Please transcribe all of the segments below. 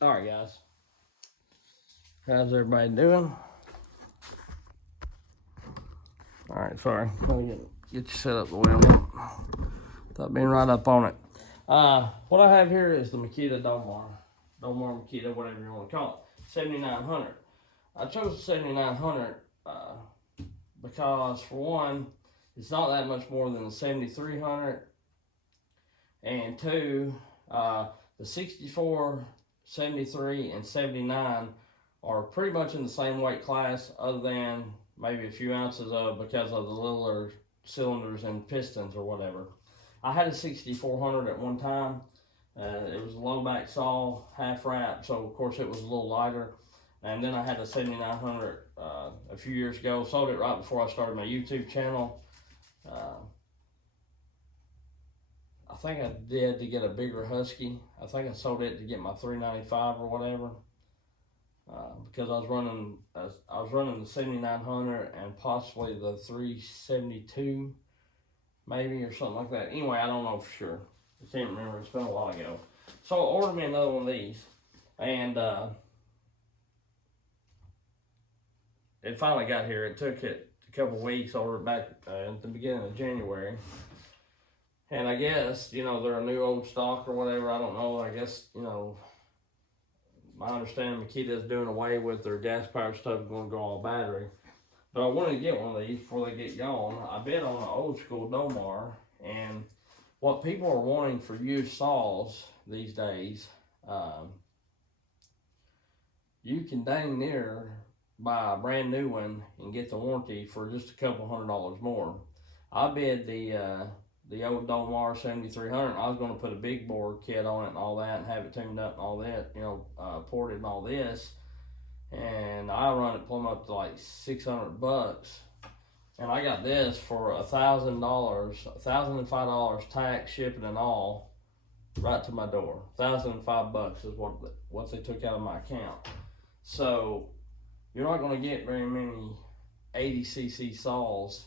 All right, guys. How's everybody doing? All right, sorry. Let me get you set up the way I want. Thought being right up on it. What I have here is the Makita Domar Makita, whatever you want to call it, 7900. I chose the 7900 because, for one, it's not that much more than the 7300, and two, the 64, 73, and 79 are pretty much in the same weight class, other than maybe a few ounces of because of the littler cylinders and pistons or whatever. I had a 6400 at one time. It was a low back saw, half wrap, so of course it was a little lighter. And then I had a 7900 a few years ago. Sold it right before I started my YouTube channel. I think I did to get a bigger Husky. I think I sold it to get my 395 or whatever. Because I was running the 7900 and possibly the 372, maybe, or something like that. Anyway, I don't know for sure. I can't remember. It's been a while ago. So I ordered me another one of these, and it finally got here. It took it a couple weeks. I ordered it back at the beginning of January. And I guess, they're a new old stock or whatever. I don't know. I guess, my understanding, Makita is doing away with their gas-powered stuff, going to go all battery. But I wanted to get one of these before they get gone. I bid on an old-school Domar, and what people are wanting for used saws these days, you can dang near buy a brand new one and get the warranty for just a couple $100 more. I bid the old Domar 7300. I was going to put a big bore kit on it and all that, and have it tuned up and all that, ported and all this. And I run it plumb up to like $600, and I got this for $1,000, $1,005 tax, shipping, and all, right to my door. $1,005 is what they took out of my account. So you're not going to get very many 80cc saws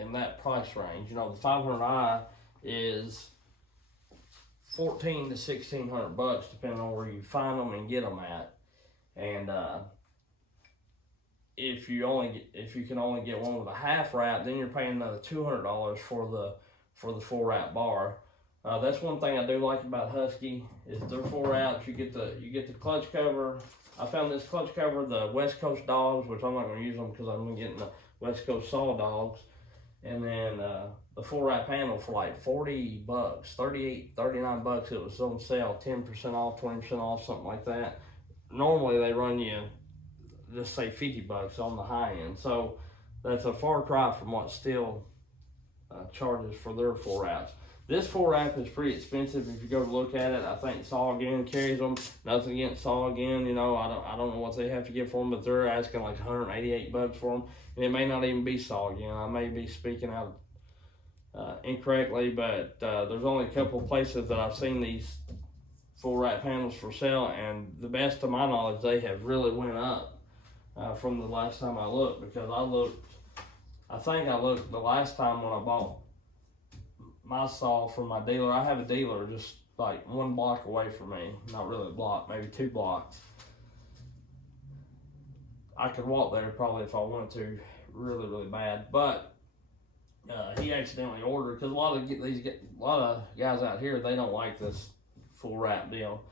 in that price range. The 500i is $1,400 to $1,600, depending on where you find them and get them at. And if you can only get one with a half wrap, then you're paying another $200 for the full wrap bar. That's one thing I do like about Husky is their full wraps. You get the clutch cover. I found this clutch cover, the West Coast Dogs, which I'm not going to use them because I'm getting the West Coast Saw Dogs. And then the full wrap handle for like $40, $38, $39. It was on sale, 10% off, 20% off, something like that. Normally they run you, just say $50 on the high end. So that's a far cry from what Steel charges for their full wraps. This full wrap is pretty expensive if you go to look at it. I think Saw Again carries them. Nothing against Saw Again, I don't know what they have to get for them, but they're asking like $188 for them. And it may not even be Saw Again. I may be speaking out incorrectly, but there's only a couple of places that I've seen these full wrap handles for sale, and the best of my knowledge, they have really went up from the last time I looked, because I think I looked the last time when I bought my saw from my dealer. I have a dealer just like one block away from me, not really a block, maybe 2 blocks. I could walk there probably if I wanted to, really, really bad, but he accidentally ordered, because a lot of guys out here, they don't like this full wrap deal.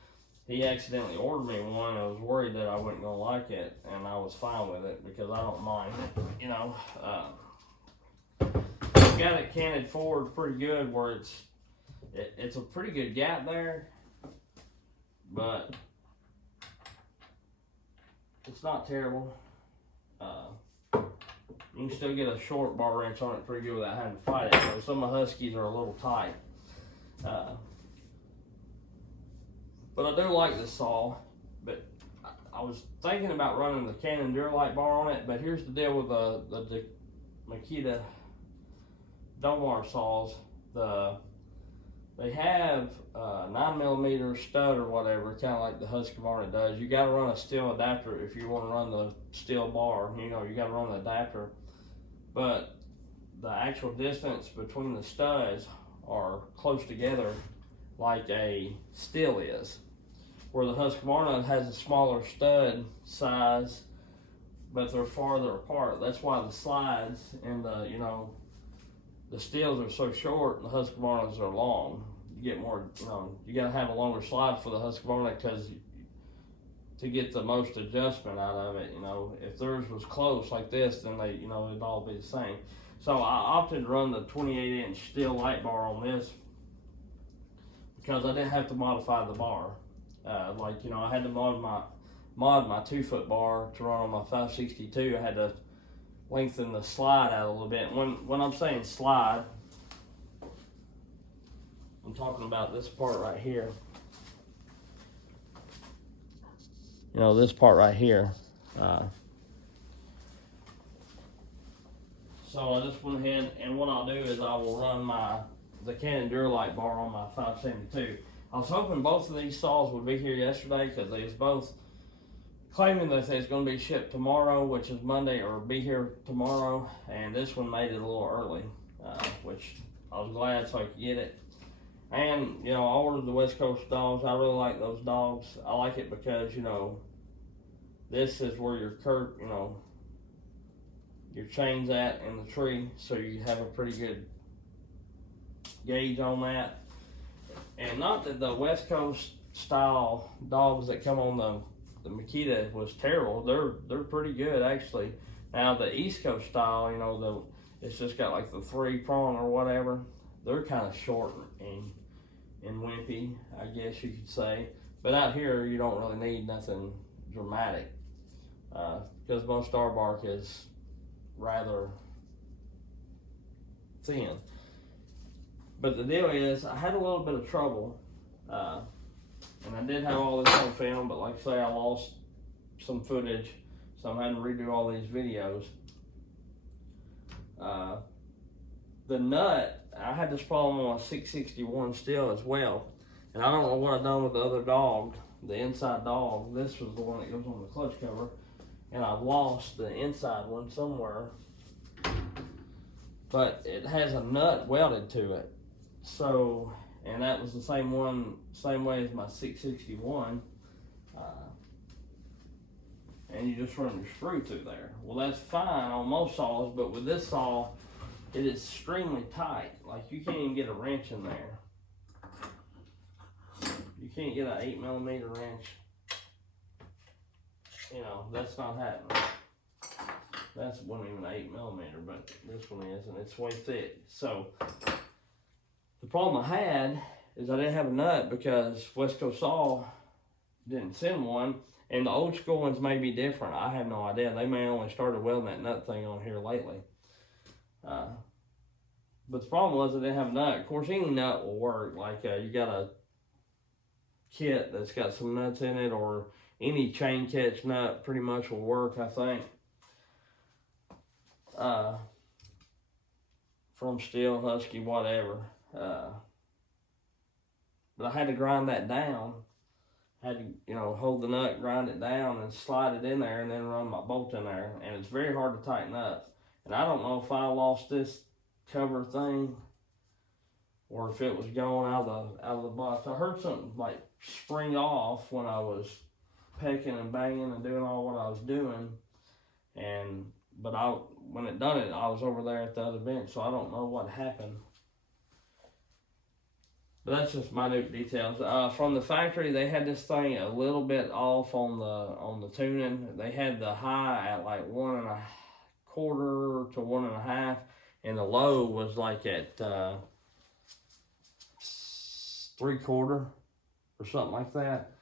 He accidentally ordered me one. I was worried that I wasn't gonna like it, and I was fine with it because I don't mind it. Got it canted forward pretty good, where it's a pretty good gap there, but it's not terrible. You can still get a short bar wrench on it pretty good without having to fight it. So some of the Huskies are a little tight. But I do like this saw. But I was thinking about running the Canon Duralite bar on it. But here's the deal with the Makita Domar saws. They have a 9mm stud or whatever, kind of like the Husqvarna does. You got to run a steel adapter if you want to run the steel bar. You got to run the adapter. But the actual distance between the studs are close together like a steel is. where the Husqvarna has a smaller stud size, but they're farther apart. That's why the slides and the, you know, the steels are so short and the Husqvarnas are long. You get more, you know, you gotta have a longer slide for the Husqvarna because to get the most adjustment out of it, you know, if theirs was close like this, then they, you know, it'd all be the same. So I opted to run the 28-inch steel light bar on this because I didn't have to modify the bar. Like, you know, I had to mod my 2-foot bar to run on my 562. I had to lengthen the slide out a little bit. When I'm saying slide, I'm talking about this part right here. You know, this part right here. So I just went ahead, and what I'll do is I will run the Canon Duralight bar on my 572. I was hoping both of these saws would be here yesterday because they was both claiming that it's going to be shipped tomorrow, which is Monday, or be here tomorrow, and this one made it a little early, which I was glad so I could get it. And, you know, I ordered the West Coast dogs. I really like those dogs. I like it because, you know, this is where your you know, your chain's at in the tree, so you have a pretty good gauge on that. And not that the West Coast style dogs that come on the Makita was terrible. They're pretty good actually. Now the East Coast style, you know, it's just got like the 3-prong or whatever. They're kind of short and wimpy, I guess you could say. But out here you don't really need nothing dramatic because most aardvark is rather thin. But the deal is, I had a little bit of trouble, and I did have all this on film, but like I say, I lost some footage, so I'm having to redo all these videos. The nut, I had this problem on my 661 still as well, and I don't know what I've done with the other dog, the inside dog. This was the one that goes on the clutch cover, and I've lost the inside one somewhere, but it has a nut welded to it. So, and that was the same way as my 661, and you just run your screw through there. Well, that's fine on most saws, but with this saw, it is extremely tight. Like, you can't even get a wrench in there. You can't get an 8mm wrench. You know, that's not happening. That wasn't even an 8mm, but this one is, and it's way thick. So, the problem I had is I didn't have a nut because West Coast Saw didn't send one, and the old school ones may be different. I have no idea. They may only started welding that nut thing on here lately. But the problem was I didn't have a nut. Of course, any nut will work. Like you got a kit that's got some nuts in it, or any chain catch nut pretty much will work, I think. From Steel, Husky, whatever. But I had to grind that down. I had to, you know, hold the nut, grind it down, and slide it in there, and then run my bolt in there. And it's very hard to tighten up. And I don't know if I lost this cover thing or if it was going out of the box. I heard something like spring off when I was pecking and banging and doing all what I was doing. But when it done it, I was over there at the other bench, so I don't know what happened. But that's just minute details. From the factory, they had this thing a little bit off on the tuning. They had the high at like 1.25 to 1.5, and the low was like at 3/4 or something like that.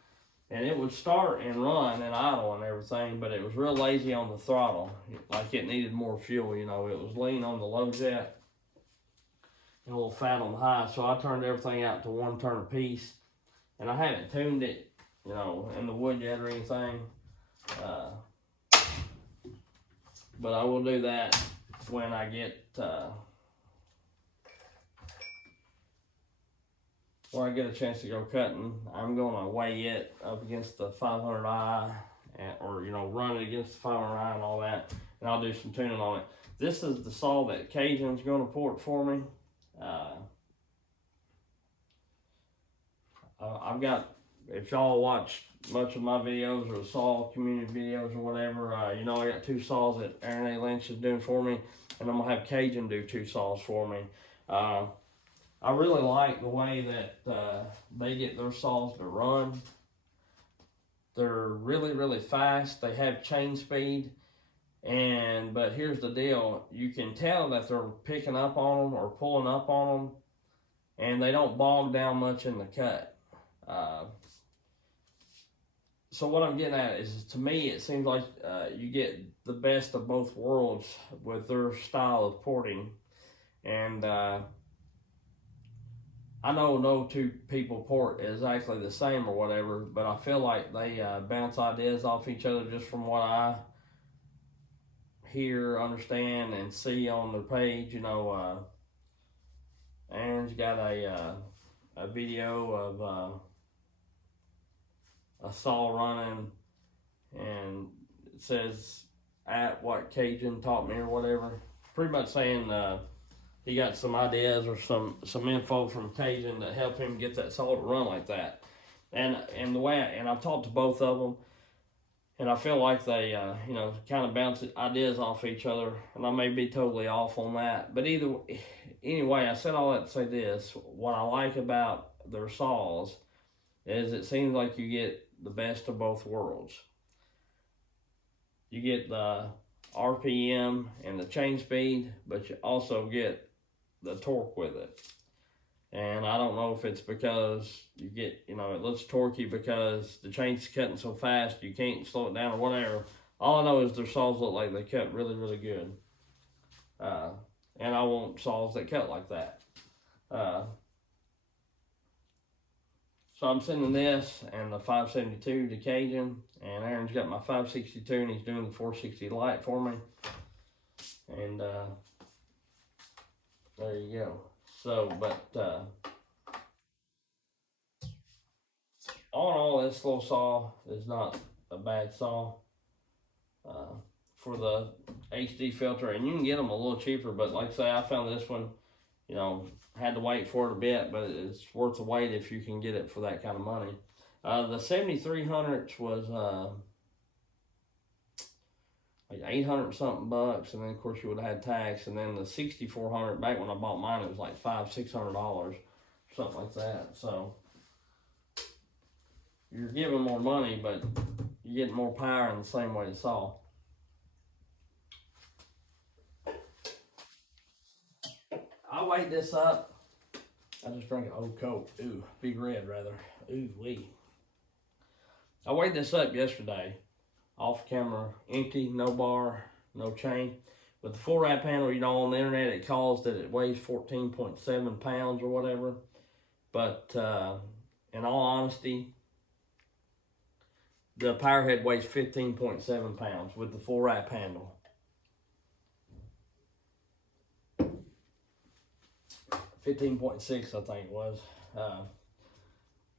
And it would start and run and idle and everything, but it was real lazy on the throttle. Like it needed more fuel, you know. It was lean on the low jet and a little fat on the high. So I turned everything out to 1 turn a piece. And I haven't tuned it, you know, in the wood yet or anything. But I will do that when I get a chance to go cutting. I'm going to weigh it up against the 500i, or, you know, run it against the 500i and all that, and I'll do some tuning on it. This is the saw that Cajun's going to port for me. I've got if y'all watch much of my videos or saw community videos or whatever, you know I got 2 saws that Aaron A. Lynch is doing for me, and I'm gonna have Cajun do 2 saws for me. I really like the way that they get their saws to run. They're really, really fast. They have chain speed. But here's the deal. You can tell that they're picking up on them or pulling up on them, and they don't bog down much in the cut. So what I'm getting at is, to me, it seems like you get the best of both worlds with their style of porting. And I know no 2 people port exactly the same or whatever, but I feel like they bounce ideas off each other just from what I hear, understand, and see on their page. You know, Aaron's got a video of a saw running, and it says at what Cajun taught me or whatever. Pretty much saying he got some ideas or some info from Cajun to help him get that saw to run like that. And the way and I've talked to both of them, and I feel like they you know, kind of bounce ideas off each other, and I may be totally off on that. But anyway, I said all that to say this: what I like about their saws is it seems like you get the best of both worlds. You get the RPM and the chain speed, but you also get the torque with it. And I don't know if it's because you get, you know, it looks torquey because the chain's cutting so fast you can't slow it down or whatever. All I know is their saws look like they cut really, really good. And I want saws that cut like that. So I'm sending this and the 572 to Cajun, and Aaron's got my 562 and he's doing the 460 light for me. And there you go. So, but all in all, this little saw is not a bad saw for the HD filter, and you can get them a little cheaper. But like I say, I found this one, you know, had to wait for it a bit, but it's worth the wait if you can get it for that kind of money. The 7300 was like 800 something bucks, and then of course you would have had tax. And then the 6400, back when I bought mine, it was like $500-600, something like that. So you're giving more money, but you're getting more power in the same way as saw. I weighed this up. I just drank an old Coke. Ooh, Big Red rather. Ooh wee. I weighed this up yesterday, off camera, empty, no bar, no chain. With the full wrap handle, you know, on the internet it calls that it weighs 14.7 pounds or whatever. But in all honesty, the power head weighs 15.7 pounds with the full wrap handle. 15.6, I think it was.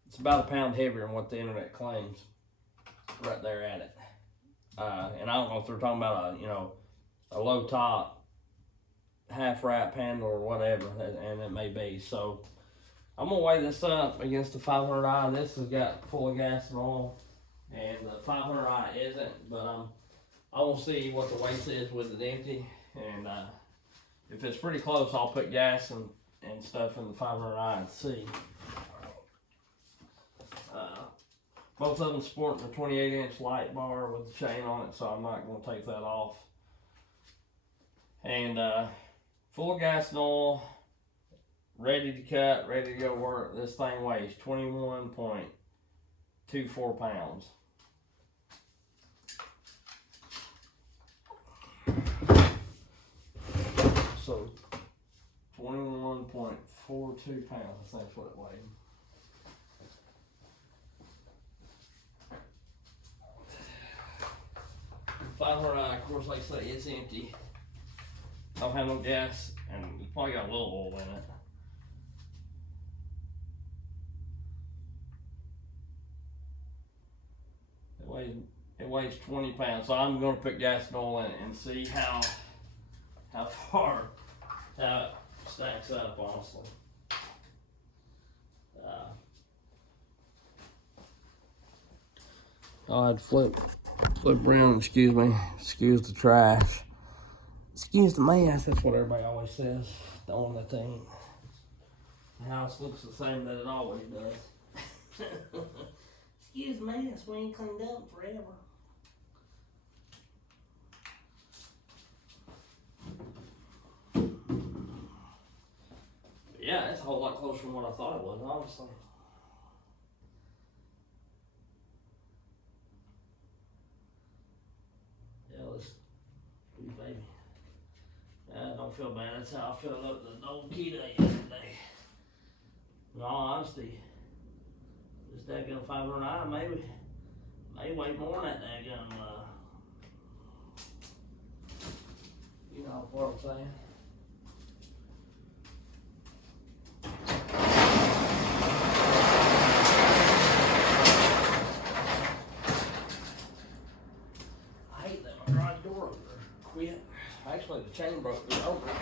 It's about a pound heavier than what the internet claims. Right there at it. And I don't know if they're talking about a low top half wrap handle or whatever, and it may be. So I'm gonna weigh this up against the 500i. This has got full of gas and oil, and the 500i isn't. But I will see what the weight is with it empty, and if it's pretty close, I'll put gas and stuff in the 500i and see. Both of them sporting a 28-inch light bar with the chain on it, so I'm not going to take that off. And full gas and oil, ready to cut, ready to go work. This thing weighs 21.24 pounds. So 21.42 pounds, I think that's what it weighed. Of course, like I say, it's empty. Don't have no gas, and it's probably got a little oil in it. It weighs 20 pounds, so I'm going to put gas and oil in it and see how far it stacks up, honestly. I had to flip around, excuse me, excuse the trash. Excuse the mess, that's what everybody always says. The only thing, the house looks the same that it always does. Excuse the mess, we ain't cleaned up forever. Yeah, it's a whole lot closer than what I thought it was, honestly. Yeah, let's do baby. Don't feel bad. That's how I filled up the old Makita yesterday. In all honesty, this daggone 509 maybe way more than that daggone, you know what I'm saying? I hate that my garage door opener quit. Actually, the chain broke the opener.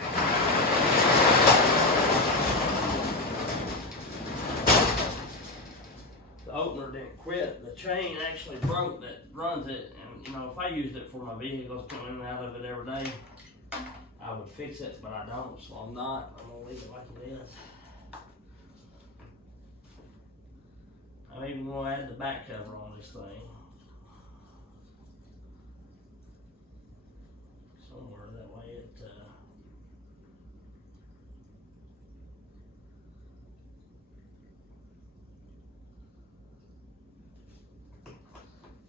The opener didn't quit. The chain actually broke that runs it. And you know, if I used it for my vehicles coming in and out of it every day, I would fix it, but I don't, so I'm not. I'm gonna leave it like it is. I'm even gonna add the back cover on this thing. Somewhere that way it,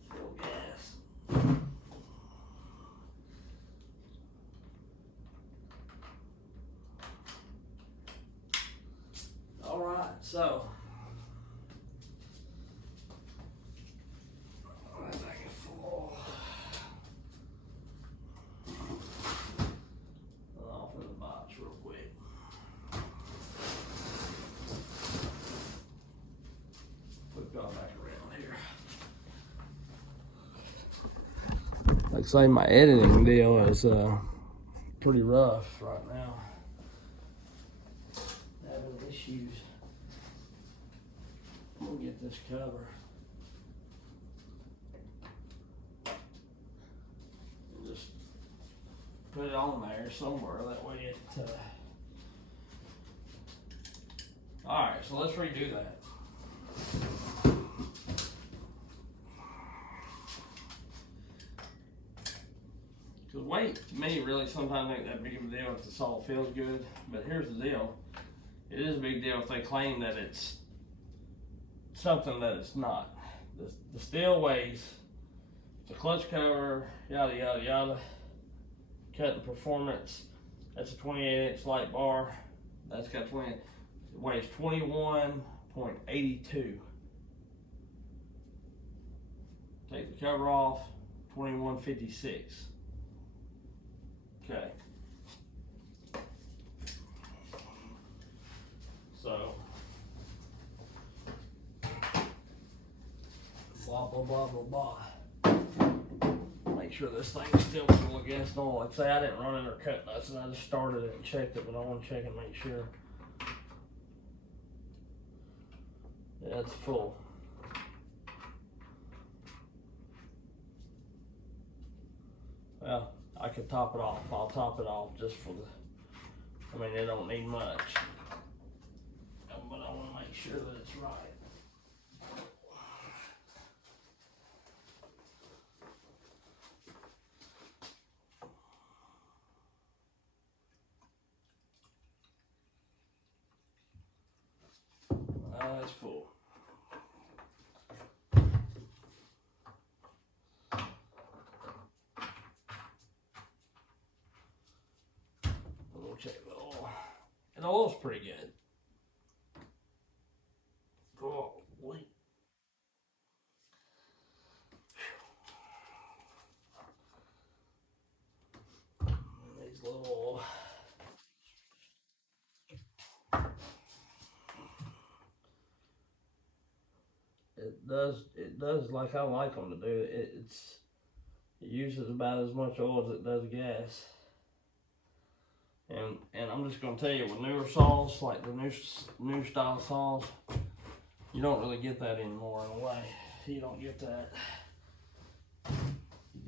full gas. All right, so. That thing is full. Off in the box real quick. Put it all back around here. Like I say, my editing deal is pretty rough right now. Having issues. We'll get this cover. And just put it on there somewhere. That way it. All right, so let's redo that. Because weight, to me, really sometimes ain't that big of a deal if the salt feels good. But here's the deal. It is a big deal if they claim that it's something that it's not. The steel weighs, the clutch cover, yada, yada, yada. Cutting performance, that's a 28-inch light bar. That's got it weighs 21.82. Take the cover off, 21.56. Okay. So, blah, blah, blah, blah, blah. Make sure this thing's still full of gas and oil. Like I say, I didn't run it or cut nothing. I just started it and checked it, but I want to check and make sure. Yeah, it's full. Well, I could top it off. I'll top it off just for the, I mean, it don't need much. But I want to make sure that it's right. It's full. We'll check the oil. And the oil's pretty good. Holy. These little it does like I like them to do. It uses about as much oil as it does gas. And I'm just gonna tell you, with newer saws, like the new style saws, you don't really get that anymore in a way. You don't get that.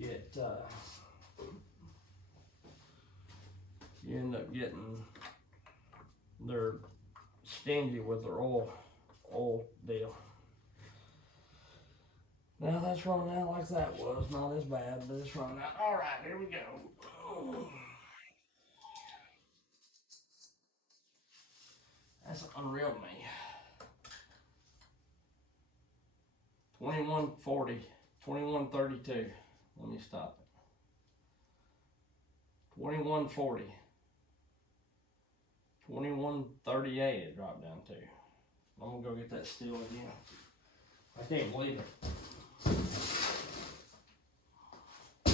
get, you end up getting, they're stingy with their oil deal. Now that's running out like that was, not as bad, but it's running out. All right, here we go. That's unreal to me. 2140, 2132. Let me stop it. 2140. 2138 it dropped down to. I'm gonna go get that steel again. I can't believe it. I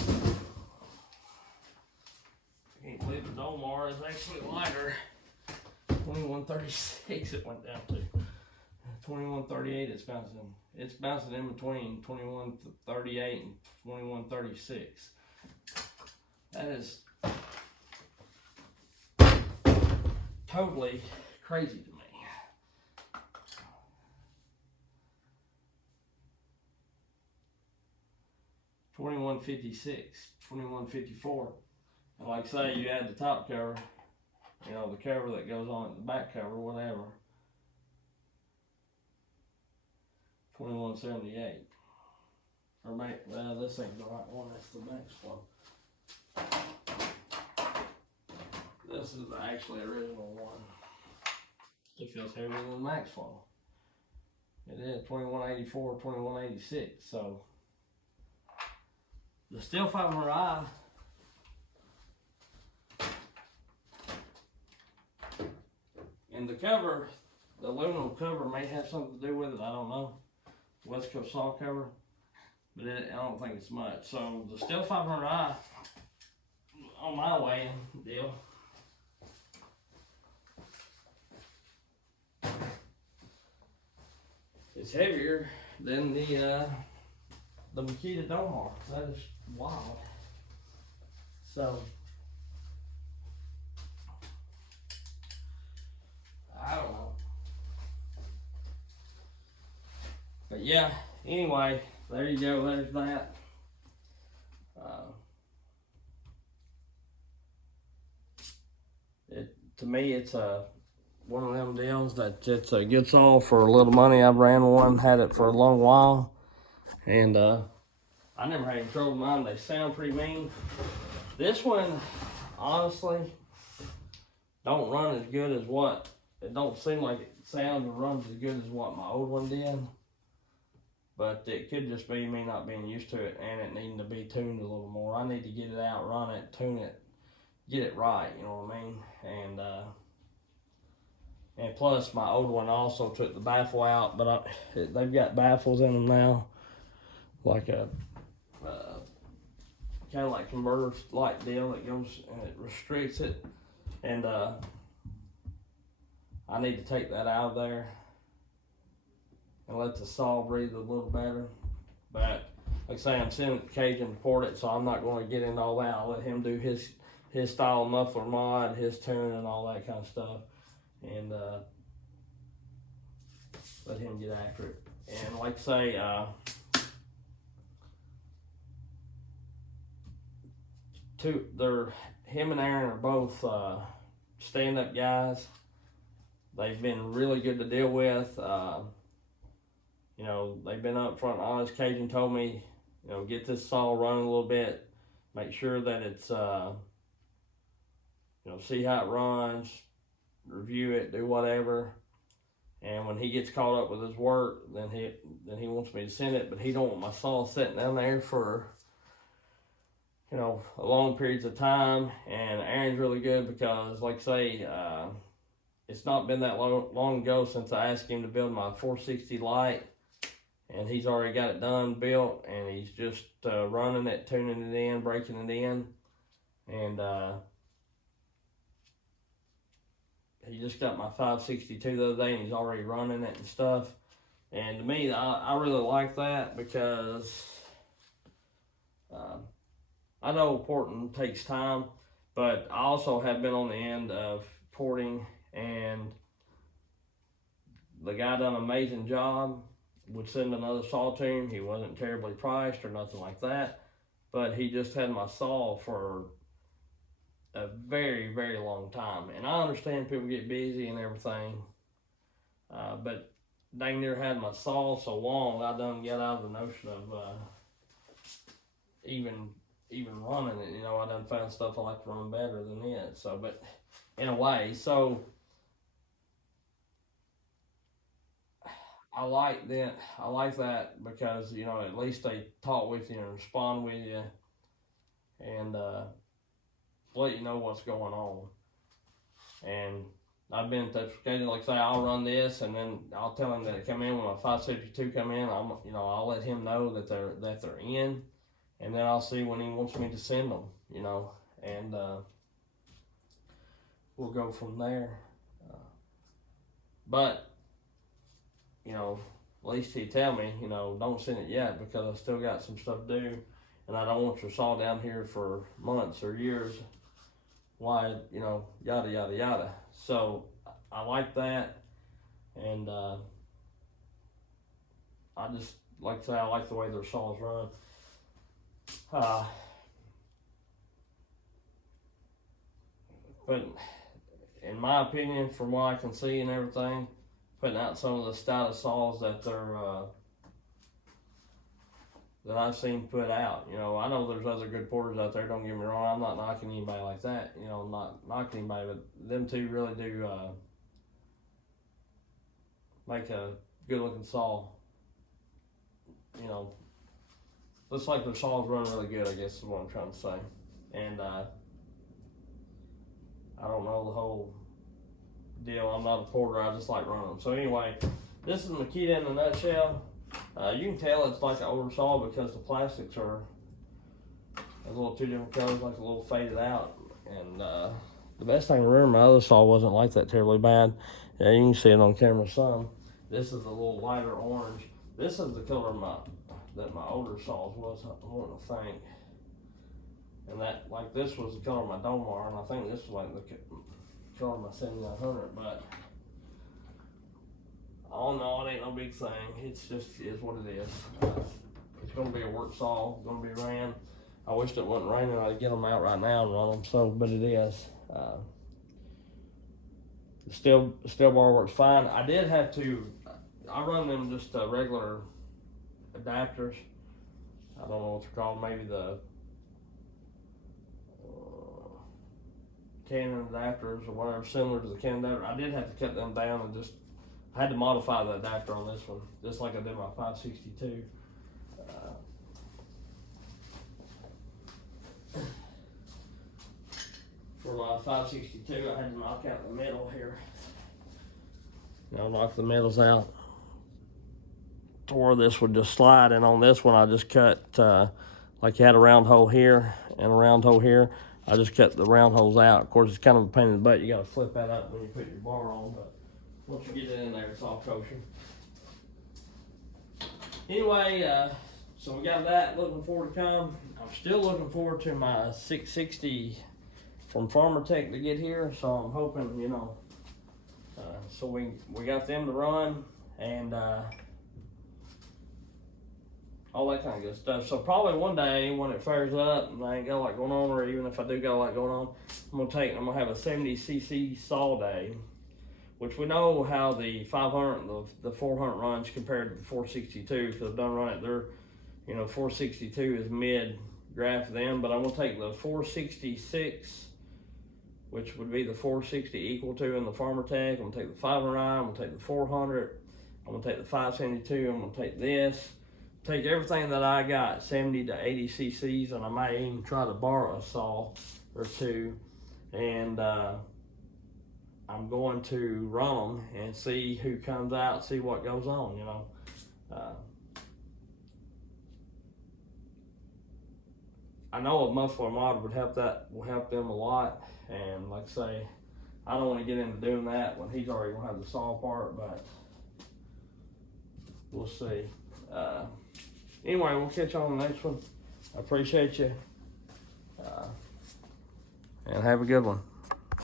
can't believe the Dolmar is actually lighter. 2136 it went down to. 2138 it's bouncing. It's bouncing in between 2138 and 2136. That is totally crazy to me. $21.56, $21.54. And like say you add the top cover, you know, the cover that goes on it, the back cover, whatever. $21.78. Or this ain't the right one, that's the next one. This is the actually original one. It feels heavier than the Maxwell. It is 2184, 2186. So the Steel 500i and the cover, the aluminum cover may have something to do with it. I don't know. West Coast saw cover, but I don't think it's much. So the Steel 500i on my weighing deal. It's heavier than the Makita Domar. That is wild. So I don't know. But yeah, anyway, there you go, there's that. To me, it's one of them deals that it's a good saw for a little money. I've ran one, had it for a long while, and I never had any trouble with mine. They sound pretty mean. This one, honestly, don't run as good as what, it don't seem like it sounds or runs as good as what my old one did. But it could just be me not being used to it and it needing to be tuned a little more. I need to get it out, run it, tune it, get it right, you know what I mean? And plus my old one also took the baffle out, but they've got baffles in them now, like a kind of like converter light deal that goes and it restricts it, and I need to take that out of there and let the saw breathe a little better. But like I say, I'm sending it to Cajun to port it, so I'm not going to get into all that. I'll let him do his style muffler mod, his tune, and all that kind of stuff, and let him get after it. And like I say, him and Aaron are both stand-up guys. They've been really good to deal with. You know, they've been up front and honest. Cajun told me, you know, get this saw running a little bit, make sure that it's, you know, see how it runs, review it, do whatever. And when he gets caught up with his work, then he wants me to send it, but he don't want my saw sitting down there for, you know, long periods of time. And Aaron's really good because, like I say, it's not been that long ago since I asked him to build my 460 light, and he's already got it done, built, and he's just running it, tuning it in, breaking it in, and he just got my 562 the other day, and he's already running it and stuff. And to me, I really like that because I know porting takes time, but I also have been on the end of porting, and the guy done an amazing job. Would send another saw to him. He wasn't terribly priced or nothing like that. but he just had my saw for a very, very long time. And I understand people get busy and everything, but dang near had my saw so long, I done get out of the notion of even running it. You know, I done found stuff I like to run better than it. So, but in a way, so I like that. I like that because you know at least they talk with you and respond with you and let you know what's going on. And I've been in touch with Katie. Like I say, I'll run this, and then I'll tell him that it come in when my 572 come in. I'll let him know that they're in, and then I'll see when he wants me to send them. You know, and we'll go from there. But you know, at least he tell me, you know, don't send it yet because I still got some stuff to do, and I don't want your saw down here for months or years. Why, you know, yada yada yada. So I like that, and I just like to say I like the way their saws run. But in my opinion, from what I can see and everything, putting out some of the stoutest saws that that I've seen put out. You know, I know there's other good porters out there. Don't get me wrong. I'm not knocking anybody like that. You know, not knocking anybody, but them two really do make a good looking saw. You know, looks like their saws run really good. I guess is what I'm trying to say. And I don't know the whole deal. I'm not a porter. I just like running them. So anyway, this is Makita in a nutshell. You can tell it's like an older saw because the plastics are a little two different colors, like a little faded out. And the best thing to remember, my other saw wasn't like that terribly bad. Yeah, you can see it on camera some. This is a little lighter orange. This is the color that my older saws was, I want to think. And that, like this was the color of my Domar, and I think this was like the color of my 7900, but all in all, it ain't no big thing. It's just is what it is. It's going to be a work saw, going to be ran. I wish it wasn't raining. I'd get them out right now and run them. So, but it is. The steel bar works fine. I did have to. I run them just regular adapters. I don't know what they're called. Maybe the Canon adapters or whatever, similar to the Canon adapter. I did have to cut them down and just. I had to modify the adapter on this one, just like I did my 562. For my 562, I had to knock out the metal here. Knock the metals out to where this would just slide. And on this one, I just cut, like you had a round hole here and a round hole here. I just cut the round holes out. Of course, it's kind of a pain in the butt. You got to flip that up when you put your bar on, but once you get it in there, it's all kosher. Anyway, so we got that looking forward to come. I'm still looking forward to my 660 from Farmer Tech to get here. So I'm hoping, you know, so we got them to run and all that kind of good stuff. So probably one day when it fires up and I ain't got a lot going on, or even if I do got a lot going on, I'm gonna have a 70cc saw day, which we know how the 500 and the 400 runs compared to the 462 because I've done run it. They're, you know, 462 is mid graph for them, but I'm gonna take the 466, which would be the 460 equal to in the Farmer Tech. I'm gonna take the 500, I'm gonna take the 400, I'm gonna take the 572, I'm gonna take this, take everything that I got, 70 to 80 cc's, and I might even try to borrow a saw or two, and I'm going to run them and see who comes out, see what goes on, you know. I know a muffler mod will help them a lot, and like I say, I don't want to get into doing that when he's already gonna have the saw part, but we'll see. Anyway, we'll catch you on the next one. I appreciate you, and have a good one.